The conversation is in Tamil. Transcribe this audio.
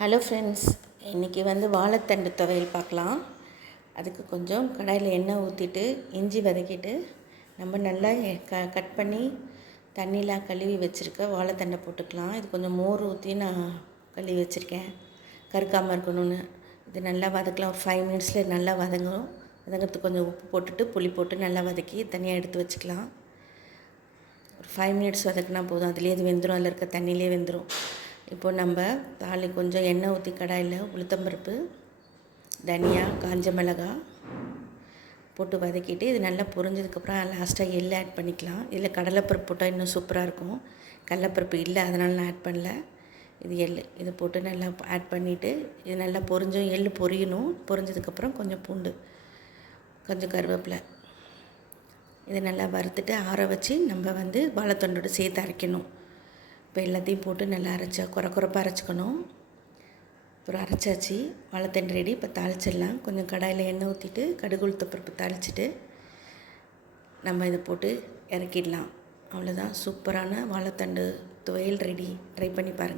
ஹலோ ஃப்ரெண்ட்ஸ், இன்றைக்கி வாழைத்தண்டு துவையல் பார்க்கலாம். அதுக்கு கொஞ்சம் கடாயில் எண்ணெய் ஊற்றிட்டு இஞ்சி வதக்கிட்டு நம்ம நல்லா கட் பண்ணி தண்ணிலாம் கழுவி வச்சுருக்க வாழைத்தண்டை போட்டுக்கலாம். இது கொஞ்சம் மோர் ஊற்றி நான் கழுவி வச்சுருக்கேன், கருக்காமல் இருக்கணும்னு. இது நல்லா வதக்கலாம். ஒரு 5 மினிட்ஸில் நல்லா வதங்கும். வதங்கிறதுக்கு கொஞ்சம் உப்பு போட்டுட்டு புளி போட்டு நல்லா வதக்கி தனியாக எடுத்து வச்சுக்கலாம். ஒரு 5 மினிட்ஸ் வதக்கினா போதும், அதுலேயே அது வெந்துடும், அதில் இருக்க தண்ணியிலே வெந்துடும். இப்போ நம்ம கொஞ்சம் எண்ணெய் ஊற்றி கடாயில் உளுத்தம்பருப்பு, தனியா, காஞ்ச மிளகாய் போட்டு வதக்கிட்டு இது நல்லா பொரிஞ்சதுக்கப்புறம் லாஸ்ட்டாக எள்ளு ஆட் பண்ணிக்கலாம். இதில் கடலைப்பருப்பு போட்டால் இன்னும் சூப்பராக இருக்கும். கடலைப்பருப்பு இல்லை, அதனால் நான் ஆட் பண்ணல. இது எள்ளு, இதை போட்டு நல்லா ஆட் பண்ணிவிட்டு இது நல்லா எள்ளு பொரியணும். பொரிஞ்சதுக்கப்புறம் கொஞ்சம் பூண்டு, கொஞ்சம் கருவேப்பிலை, இதை நல்லா வறுத்துட்டு ஆற வச்சு நம்ம வாழைத்தண்டோடு சேர்த்து அரைக்கணும். இப்போ எல்லாத்தையும் போட்டு நல்லா குறப்பாக அரைச்சிக்கணும். அப்புறம் அரைச்சாச்சு, வாழைத்தண்டு ரெடி. இப்போ தாளிச்சிடலாம். கொஞ்சம் கடாயில் எண்ணெய் ஊற்றிட்டு கடுகு உளுத்தம்பருப்பு தாளிச்சிட்டு நம்ம இதை போட்டு இறக்கிடலாம். அவ்வளோதான், சூப்பரான வாழைத்தண்டு துவையல் ரெடி. ட்ரை பண்ணி பாருங்கள்.